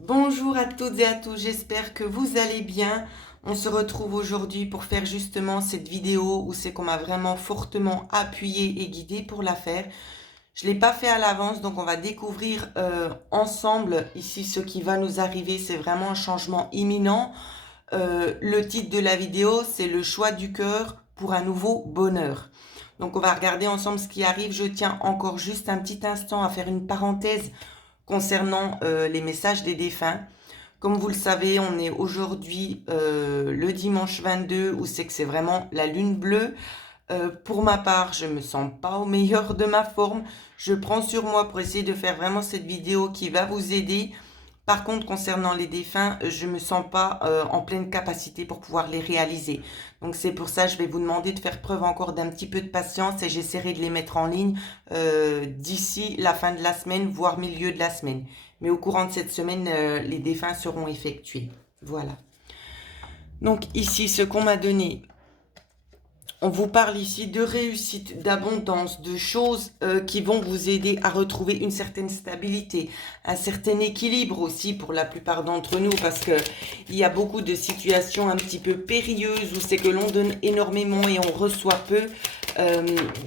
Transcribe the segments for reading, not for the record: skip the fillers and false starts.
Bonjour à toutes et à tous, j'espère que vous allez bien. On se retrouve aujourd'hui pour faire justement cette vidéo où c'est qu'on m'a vraiment fortement appuyé et guidé pour la faire. Je ne l'ai pas fait à l'avance, donc on va découvrir ensemble ici ce qui va nous arriver. C'est vraiment un changement imminent. Le titre de la vidéo, c'est le choix du cœur pour un nouveau bonheur. Donc on va regarder ensemble ce qui arrive. Je tiens encore juste un petit instant à faire une parenthèse concernant les messages des défunts. Comme vous le savez, on est aujourd'hui le dimanche 22 où c'est que c'est vraiment la lune bleue. Pour ma part, je me sens pas au meilleur de ma forme. Je prends sur moi pour essayer de faire vraiment cette vidéo qui va vous aider. Par contre, concernant les défunts, je me sens pas en pleine capacité pour pouvoir les réaliser. Donc c'est pour ça que je vais vous demander de faire preuve encore d'un petit peu de patience et j'essaierai de les mettre en ligne d'ici la fin de la semaine, voire milieu de la semaine. Mais au courant de cette semaine, les défunts seront effectués. Voilà. Donc ici, ce qu'on m'a donné, on vous parle ici de réussite, d'abondance, de choses qui vont vous aider à retrouver une certaine stabilité, un certain équilibre aussi pour la plupart d'entre nous, parce que il y a beaucoup de situations un petit peu périlleuses où c'est que l'on donne énormément et on reçoit peu,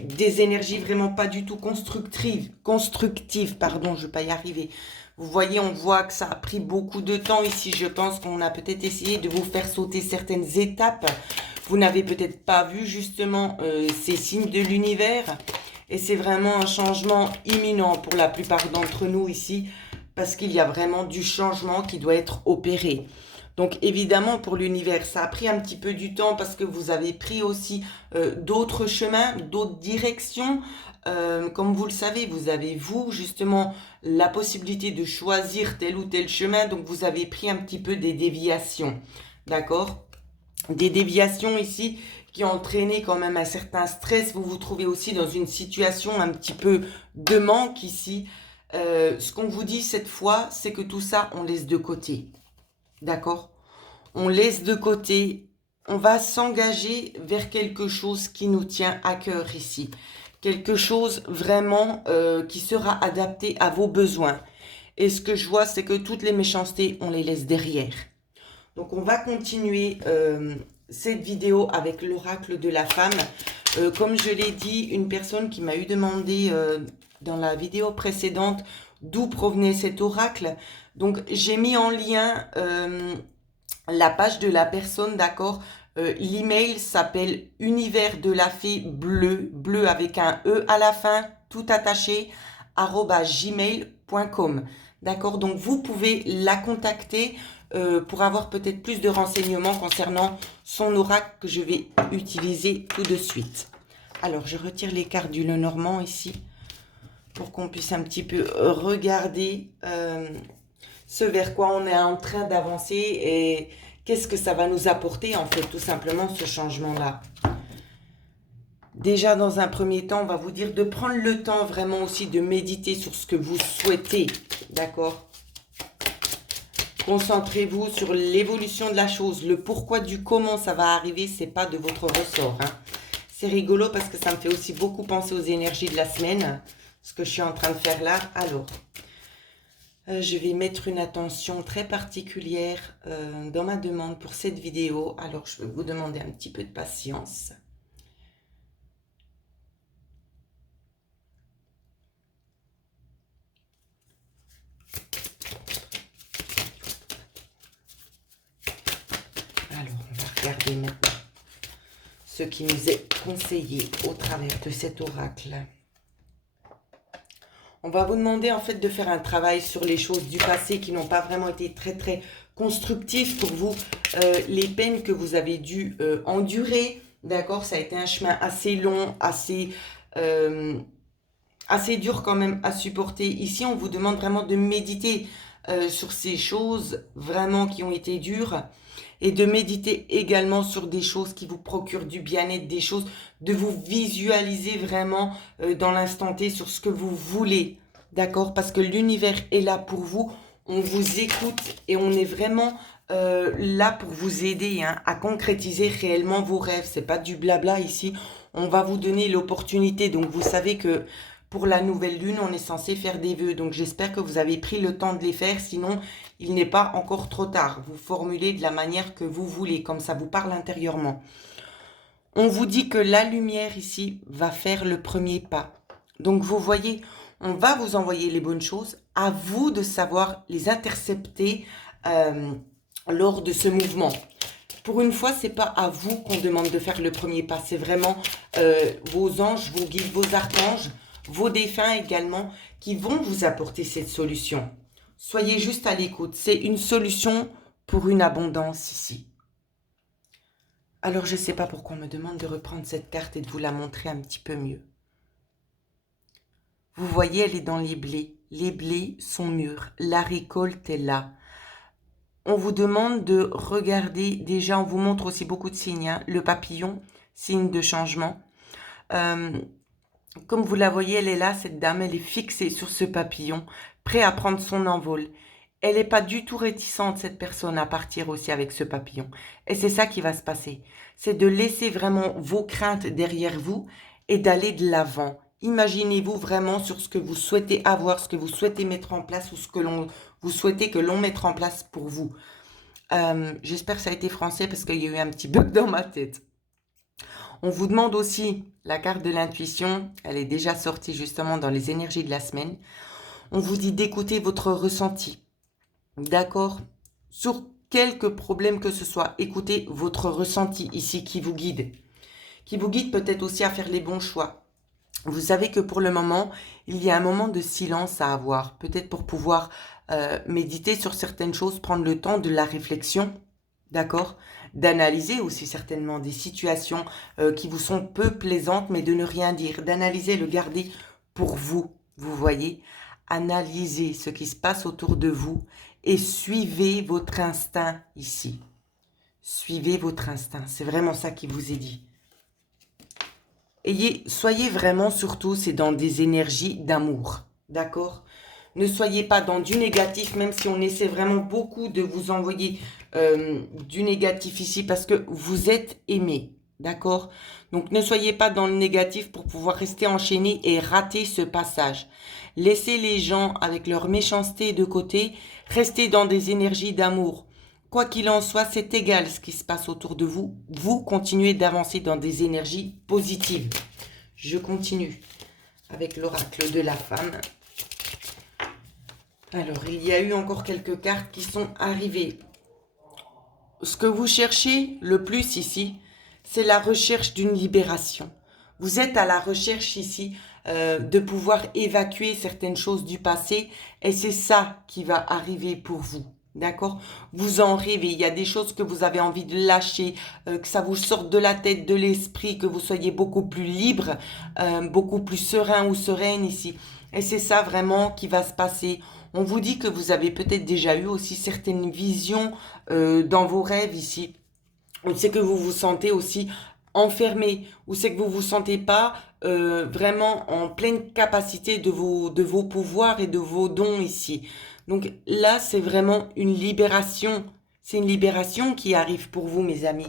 des énergies vraiment pas du tout constructives, pardon, je vais pas y arriver. Vous voyez, on voit que ça a pris beaucoup de temps ici. Je pense qu'on a peut-être essayé de vous faire sauter certaines étapes. Vous n'avez peut-être pas vu justement ces signes de l'univers. Et c'est vraiment un changement imminent pour la plupart d'entre nous ici. Parce qu'il y a vraiment du changement qui doit être opéré. Donc évidemment pour l'univers, ça a pris un petit peu du temps parce que vous avez pris aussi d'autres chemins, d'autres directions. Comme vous le savez, vous avez vous justement la possibilité de choisir tel ou tel chemin. Donc vous avez pris un petit peu des déviations. D'accord? Des déviations ici qui ont entraîné quand même un certain stress. Vous vous trouvez aussi dans une situation un petit peu de manque ici. Ce qu'on vous dit cette fois, c'est que tout ça, on laisse de côté. D'accord? On laisse de côté. On va s'engager vers quelque chose qui nous tient à cœur ici. Quelque chose vraiment qui sera adapté à vos besoins. Et ce que je vois, c'est que toutes les méchancetés, on les laisse derrière. Donc on va continuer cette vidéo avec l'oracle de la femme. Comme je l'ai dit, une personne qui m'a eu demandé dans la vidéo précédente d'où provenait cet oracle. Donc j'ai mis en lien la page de la personne, d'accord. L'email s'appelle Univers de la fée bleu, bleu avec un E à la fin, tout attaché, @gmail.com. D'accord, donc vous pouvez la contacter pour avoir peut-être plus de renseignements concernant son oracle que je vais utiliser tout de suite. Alors, je retire les cartes du Lenormand ici pour qu'on puisse un petit peu regarder ce vers quoi on est en train d'avancer et qu'est-ce que ça va nous apporter en fait tout simplement ce changement-là. Déjà dans un premier temps, on va vous dire de prendre le temps vraiment aussi de méditer sur ce que vous souhaitez, d'accord? Concentrez-vous sur l'évolution de la chose, le pourquoi du comment ça va arriver, c'est pas de votre ressort. Hein. C'est rigolo parce que ça me fait aussi beaucoup penser aux énergies de la semaine, ce que je suis en train de faire là. Alors, je vais mettre une attention très particulière dans ma demande pour cette vidéo. Alors, je vais vous demander un petit peu de patience. Alors, on va regarder maintenant ce qui nous est conseillé au travers de cet oracle. On va vous demander en fait de faire un travail sur les choses du passé qui n'ont pas vraiment été très constructives pour vous. Les peines que vous avez dû endurer, d'accord, ça a été un chemin assez long, assez dur quand même à supporter. Ici, on vous demande vraiment de méditer sur ces choses vraiment qui ont été dures et de méditer également sur des choses qui vous procurent du bien-être, des choses, de vous visualiser vraiment dans l'instant T sur ce que vous voulez, d'accord? Parce que l'univers est là pour vous, on vous écoute et on est vraiment là pour vous aider hein, à concrétiser réellement vos rêves. C'est pas du blabla ici, on va vous donner l'opportunité. Donc vous savez que pour la nouvelle lune, on est censé faire des vœux. Donc j'espère que vous avez pris le temps de les faire. Sinon, il n'est pas encore trop tard. Vous formulez de la manière que vous voulez, comme ça vous parle intérieurement. On vous dit que la lumière ici va faire le premier pas. Donc vous voyez, on va vous envoyer les bonnes choses. À vous de savoir les intercepter lors de ce mouvement. Pour une fois, c'est pas à vous qu'on demande de faire le premier pas. C'est vraiment vos anges, vos guides, vos archanges, vos défunts également qui vont vous apporter cette solution. Soyez juste à l'écoute. C'est une solution pour une abondance ici. Alors, je ne sais pas pourquoi on me demande de reprendre cette carte et de vous la montrer un petit peu mieux. Vous voyez, elle est dans les blés. Les blés sont mûrs. La récolte est là. On vous demande de regarder, déjà on vous montre aussi beaucoup de signes, hein. Le papillon, signe de changement. Comme vous la voyez, elle est là, cette dame, elle est fixée sur ce papillon, prête à prendre son envol. Elle n'est pas du tout réticente, cette personne, à partir aussi avec ce papillon. Et c'est ça qui va se passer. C'est de laisser vraiment vos craintes derrière vous et d'aller de l'avant. Imaginez-vous vraiment sur ce que vous souhaitez avoir, ce que vous souhaitez mettre en place ou ce que vous souhaitez que l'on mette en place pour vous. J'espère que ça a été français parce qu'il y a eu un petit bug dans ma tête. On vous demande aussi la carte de l'intuition. Elle est déjà sortie justement dans les énergies de la semaine. On vous dit d'écouter votre ressenti. D'accord? Sur quelques problèmes que ce soit, écoutez votre ressenti ici qui vous guide. Qui vous guide peut-être aussi à faire les bons choix. Vous savez que pour le moment, il y a un moment de silence à avoir. Peut-être pour pouvoir méditer sur certaines choses, prendre le temps de la réflexion. D'accord? D'analyser aussi certainement des situations qui vous sont peu plaisantes, mais de ne rien dire. D'analyser, le garder pour vous. Vous voyez? Analysez ce qui se passe autour de vous et suivez votre instinct ici. Suivez votre instinct. C'est vraiment ça qui vous est dit. Soyez vraiment, surtout, c'est dans des énergies d'amour. D'accord? Ne soyez pas dans du négatif, même si on essaie vraiment beaucoup de vous envoyer du négatif ici, parce que vous êtes aimé. D'accord? Donc, ne soyez pas dans le négatif pour pouvoir rester enchaîné et rater ce passage. Laissez les gens avec leur méchanceté de côté, restez dans des énergies d'amour. Quoi qu'il en soit, c'est égal ce qui se passe autour de vous. Vous continuez d'avancer dans des énergies positives. Je continue avec l'oracle de la femme. Alors, il y a eu encore quelques cartes qui sont arrivées. Ce que vous cherchez le plus ici, c'est la recherche d'une libération. Vous êtes à la recherche ici de pouvoir évacuer certaines choses du passé et c'est ça qui va arriver pour vous. D'accord? Vous en rêvez, il y a des choses que vous avez envie de lâcher, que ça vous sorte de la tête, de l'esprit, que vous soyez beaucoup plus libre, beaucoup plus serein ou sereine ici. Et c'est ça vraiment qui va se passer. On vous dit que vous avez peut-être déjà eu aussi certaines visions dans vos rêves ici. On sait que vous vous sentez aussi enfermé, ou c'est que vous vous sentez pas vraiment en pleine capacité de vos pouvoirs et de vos dons ici. Donc là, c'est vraiment une libération. C'est une libération qui arrive pour vous, mes amis.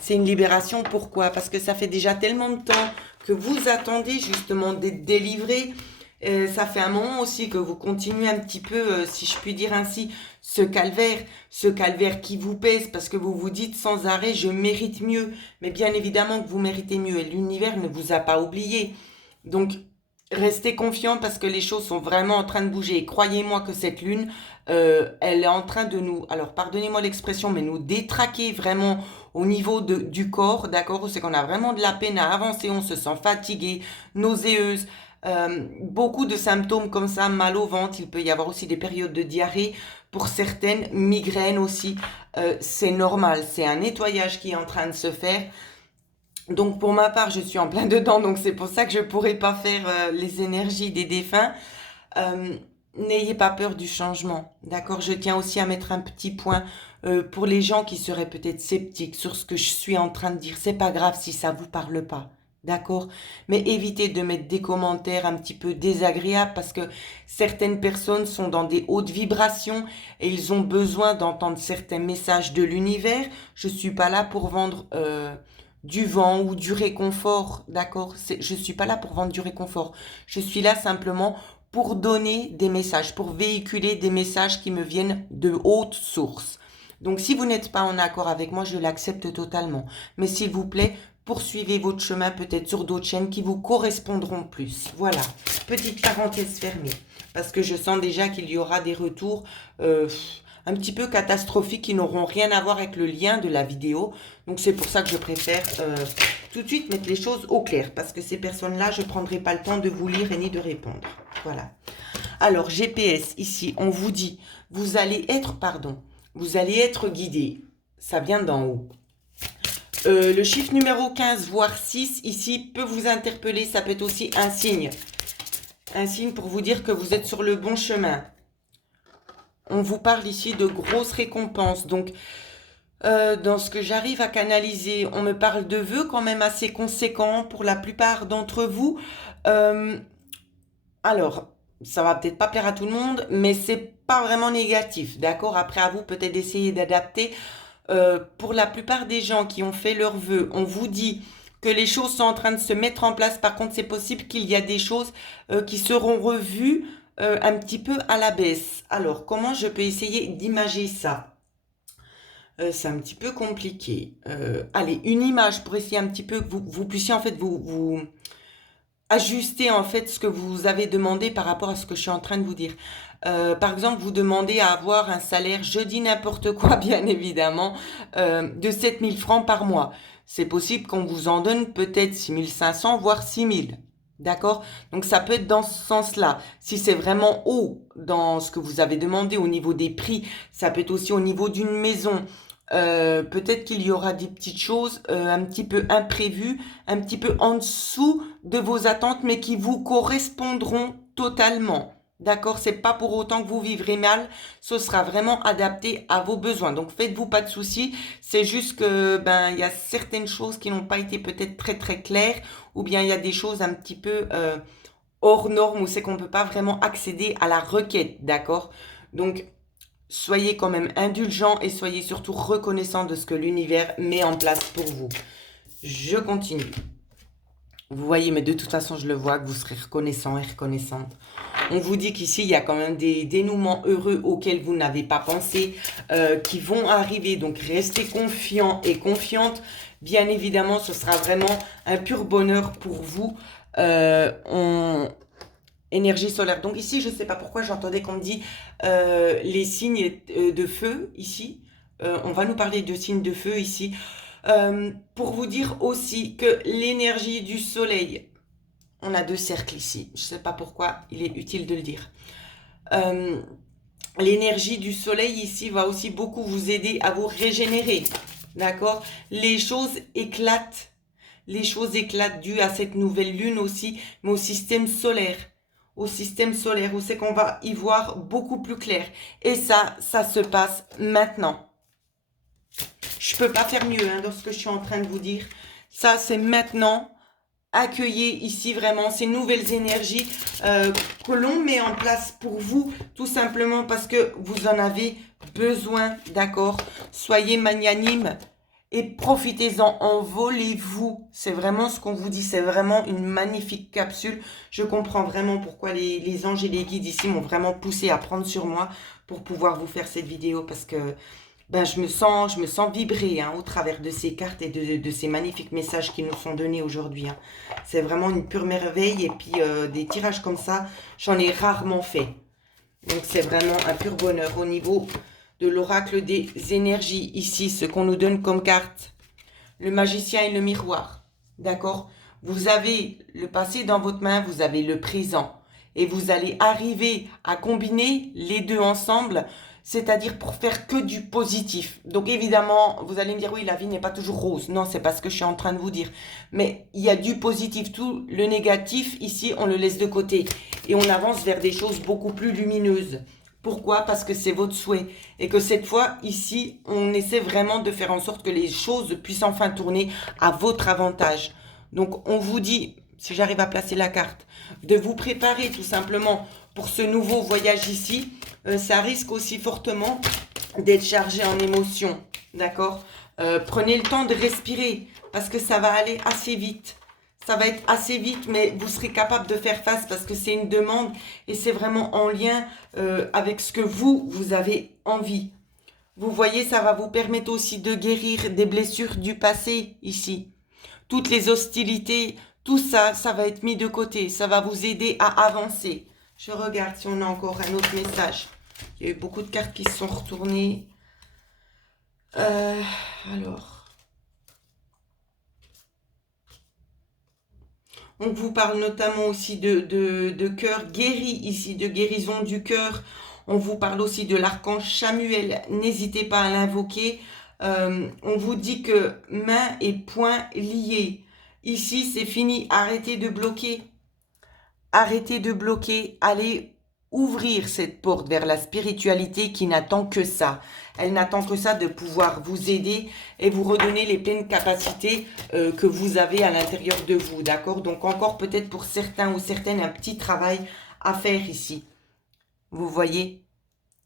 C'est une libération, pourquoi? Parce que ça fait déjà tellement de temps que vous attendez justement d'être délivré. Ça fait un moment aussi que vous continuez un petit peu, si je puis dire ainsi, ce calvaire qui vous pèse parce que vous vous dites sans arrêt, je mérite mieux. Mais bien évidemment que vous méritez mieux et l'univers ne vous a pas oublié. Donc, restez confiant parce que les choses sont vraiment en train de bouger. Et croyez-moi que cette lune, elle est en train de nous, alors pardonnez-moi l'expression, mais nous détraquer vraiment au niveau du corps, d'accord? C'est qu'on a vraiment de la peine à avancer, on se sent fatigué, nauséeuse. Beaucoup de symptômes comme ça, mal au ventre, il peut y avoir aussi des périodes de diarrhée, pour certaines, migraines aussi, c'est normal, c'est un nettoyage qui est en train de se faire. Donc pour ma part, je suis en plein dedans, donc c'est pour ça que je ne pourrais pas faire les énergies des défunts. N'ayez pas peur du changement, d'accord? Je tiens aussi à mettre un petit point pour les gens qui seraient peut-être sceptiques sur ce que je suis en train de dire. C'est pas grave si ça vous parle pas. D'accord? Mais évitez de mettre des commentaires un petit peu désagréables parce que certaines personnes sont dans des hautes vibrations et ils ont besoin d'entendre certains messages de l'univers. Je suis pas là pour vendre du vent ou du réconfort, d'accord? Je suis pas là pour vendre du réconfort. Je suis là simplement pour donner des messages, pour véhiculer des messages qui me viennent de haute source. Donc, si vous n'êtes pas en accord avec moi, je l'accepte totalement. Mais s'il vous plaît, poursuivez votre chemin peut-être sur d'autres chaînes qui vous correspondront plus. Voilà, petite parenthèse fermée. Parce que je sens déjà qu'il y aura des retours un petit peu catastrophiques qui n'auront rien à voir avec le lien de la vidéo. Donc, c'est pour ça que je préfère tout de suite mettre les choses au clair. Parce que ces personnes-là, je ne prendrai pas le temps de vous lire et ni de répondre. Voilà. Alors, GPS, ici, on vous dit, vous allez être guidé. Ça vient d'en haut. Le chiffre numéro 15, voire 6, ici, peut vous interpeller. Ça peut être aussi un signe. Un signe pour vous dire que vous êtes sur le bon chemin. On vous parle ici de grosses récompenses. Donc, dans ce que j'arrive à canaliser, on me parle de vœux quand même assez conséquents pour la plupart d'entre vous. Alors, ça va peut-être pas plaire à tout le monde, mais c'est pas vraiment négatif, d'accord? Après, à vous peut-être d'essayer d'adapter. Pour la plupart des gens qui ont fait leurs vœux, on vous dit que les choses sont en train de se mettre en place. Par contre, c'est possible qu'il y a des choses qui seront revues un petit peu à la baisse. Alors, comment je peux essayer d'imager ça? C'est un petit peu compliqué. Allez, une image pour essayer un petit peu que vous puissiez en fait vous ajuster en fait ce que vous avez demandé par rapport à ce que je suis en train de vous dire. Par exemple, vous demandez à avoir un salaire, je dis n'importe quoi bien évidemment, de 7 000 francs par mois. C'est possible qu'on vous en donne peut-être 6 500 voire 6 000. D'accord? Donc ça peut être dans ce sens-là. Si c'est vraiment haut dans ce que vous avez demandé au niveau des prix, ça peut être aussi au niveau d'une maison. Peut-être qu'il y aura des petites choses un petit peu imprévues, un petit peu en dessous de vos attentes, mais qui vous correspondront totalement. D'accord? C'est pas pour autant que vous vivrez mal, ce sera vraiment adapté à vos besoins. Donc faites-vous pas de soucis, c'est juste que il y a certaines choses qui n'ont pas été peut-être très très claires, ou bien il y a des choses un petit peu hors normes où c'est qu'on ne peut pas vraiment accéder à la requête, d'accord? Donc soyez quand même indulgents et soyez surtout reconnaissants de ce que l'univers met en place pour vous. Je continue. Vous voyez, mais de toute façon, je le vois que vous serez reconnaissants et reconnaissantes. On vous dit qu'ici, il y a quand même des dénouements heureux auxquels vous n'avez pas pensé, qui vont arriver. Donc, restez confiants et confiantes. Bien évidemment, ce sera vraiment un pur bonheur pour vous. Énergie solaire. Donc ici, je ne sais pas pourquoi j'entendais qu'on me dit les signes de feu ici. On va nous parler de signes de feu ici. Pour vous dire aussi que l'énergie du soleil, on a deux cercles ici. Je ne sais pas pourquoi, il est utile de le dire. L'énergie du soleil ici va aussi beaucoup vous aider à vous régénérer. D'accord? Les choses éclatent. Les choses éclatent dues à cette nouvelle lune aussi, mais au système solaire. Au système solaire, où c'est qu'on va y voir beaucoup plus clair. Et ça se passe maintenant. Je ne peux pas faire mieux dans ce que je suis en train de vous dire. Ça, c'est maintenant. Accueillez ici vraiment ces nouvelles énergies que l'on met en place pour vous, tout simplement parce que vous en avez besoin, d'accord? Soyez magnanime et profitez-en, envolez-vous. C'est vraiment ce qu'on vous dit, c'est vraiment une magnifique capsule. Je comprends vraiment pourquoi les anges et les guides ici m'ont vraiment poussé à prendre sur moi pour pouvoir vous faire cette vidéo, parce que je me sens vibrer au travers de ces cartes et de ces magnifiques messages qui nous sont donnés aujourd'hui. C'est vraiment une pure merveille, et puis des tirages comme ça, j'en ai rarement fait. Donc c'est vraiment un pur bonheur au niveau de l'oracle des énergies. Ici, ce qu'on nous donne comme carte, le magicien et le miroir. D'accord? Vous avez le passé dans votre main, vous avez le présent. Et vous allez arriver à combiner les deux ensemble, c'est-à-dire pour faire que du positif. Donc évidemment, vous allez me dire, oui, la vie n'est pas toujours rose. Non, c'est pas ce que je suis en train de vous dire. Mais il y a du positif. Tout le négatif, ici, on le laisse de côté. Et on avance vers des choses beaucoup plus lumineuses. Pourquoi? Parce que c'est votre souhait. Et que cette fois, ici, on essaie vraiment de faire en sorte que les choses puissent enfin tourner à votre avantage. Donc, on vous dit, si j'arrive à placer la carte, de vous préparer tout simplement pour ce nouveau voyage ici. Ça risque aussi fortement d'être chargé en émotions. D'accord? Prenez le temps de respirer parce que ça va aller assez vite. Ça va être assez vite, mais vous serez capable de faire face parce que c'est une demande et c'est vraiment en lien avec ce que vous avez envie. Vous voyez, ça va vous permettre aussi de guérir des blessures du passé ici. Toutes les hostilités, tout ça, ça va être mis de côté. Ça va vous aider à avancer. Je regarde si on a encore un autre message. Il y a eu beaucoup de cartes qui se sont retournées. Alors... On vous parle notamment aussi de cœur guéri ici, de guérison du cœur. On vous parle aussi de l'archange Chamuel. N'hésitez pas à l'invoquer. On vous dit que main et poing liés. Ici, c'est fini. Arrêtez de bloquer. Arrêtez de bloquer. Allez ouvrir cette porte vers la spiritualité qui n'attend que ça. Elle n'attend que ça de pouvoir vous aider et vous redonner les pleines capacités que vous avez à l'intérieur de vous, d'accord? Donc encore peut-être pour certains ou certaines un petit travail à faire ici. Vous voyez?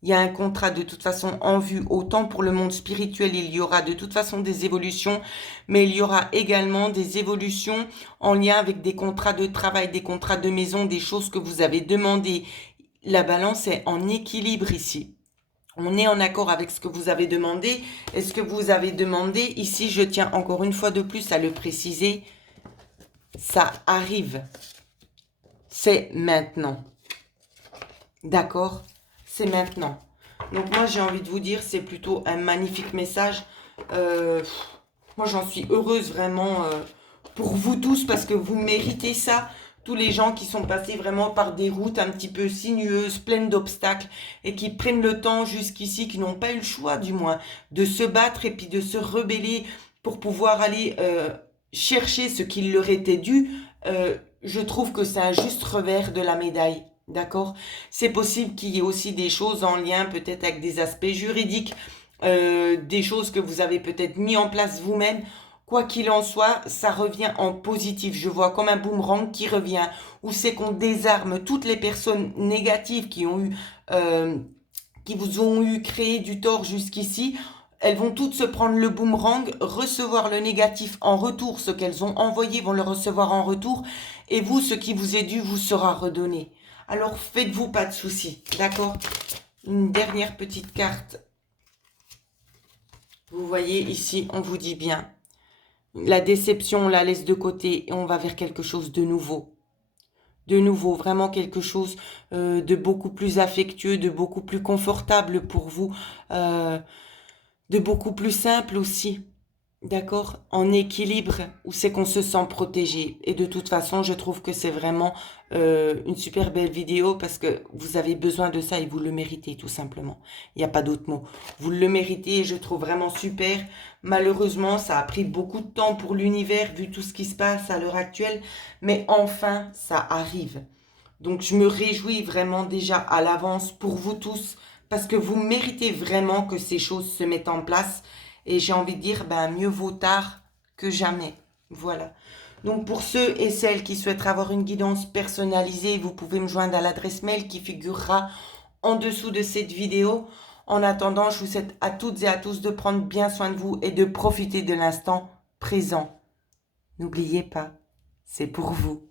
Il y a un contrat de toute façon en vue. Autant pour le monde spirituel, il y aura de toute façon des évolutions, mais il y aura également des évolutions en lien avec des contrats de travail, des contrats de maison, des choses que vous avez demandées. La balance est en équilibre ici. On est en accord avec ce que vous avez demandé. Et ce que vous avez demandé, ici, je tiens encore une fois de plus à le préciser, ça arrive. C'est maintenant. D'accord? C'est maintenant. Donc moi, j'ai envie de vous dire, c'est plutôt un magnifique message. Moi, j'en suis heureuse vraiment pour vous tous parce que vous méritez ça. Tous les gens qui sont passés vraiment par des routes un petit peu sinueuses, pleines d'obstacles, et qui prennent le temps jusqu'ici, qui n'ont pas eu le choix du moins, de se battre et puis de se rebeller pour pouvoir aller chercher ce qui leur était dû, je trouve que c'est un juste revers de la médaille. D'accord? C'est possible qu'il y ait aussi des choses en lien peut-être avec des aspects juridiques, des choses que vous avez peut-être mis en place vous-même. Quoi qu'il en soit, ça revient en positif. Je vois comme un boomerang qui revient, où c'est qu'on désarme toutes les personnes négatives qui vous ont eu créé du tort jusqu'ici. Elles vont toutes se prendre le boomerang, recevoir le négatif en retour. Ce qu'elles ont envoyé vont le recevoir en retour. Et vous, ce qui vous est dû, vous sera redonné. Alors, faites-vous pas de soucis, d'accord? Une dernière petite carte. Vous voyez, ici, on vous dit bien. La déception, on la laisse de côté et on va vers quelque chose de nouveau. De nouveau, vraiment quelque chose de beaucoup plus affectueux, de beaucoup plus confortable pour vous, de beaucoup plus simple aussi. D'accord? En équilibre, où c'est qu'on se sent protégé. Et de toute façon, je trouve que c'est vraiment une super belle vidéo parce que vous avez besoin de ça et vous le méritez tout simplement. Il n'y a pas d'autre mot. Vous le méritez et je trouve vraiment super. Malheureusement, ça a pris beaucoup de temps pour l'univers vu tout ce qui se passe à l'heure actuelle. Mais enfin, ça arrive. Donc, je me réjouis vraiment déjà à l'avance pour vous tous parce que vous méritez vraiment que ces choses se mettent en place. Et j'ai envie de dire, ben, mieux vaut tard que jamais. Voilà. Donc, pour ceux et celles qui souhaiteraient avoir une guidance personnalisée, vous pouvez me joindre à l'adresse mail qui figurera en dessous de cette vidéo. En attendant, je vous souhaite à toutes et à tous de prendre bien soin de vous et de profiter de l'instant présent. N'oubliez pas, c'est pour vous.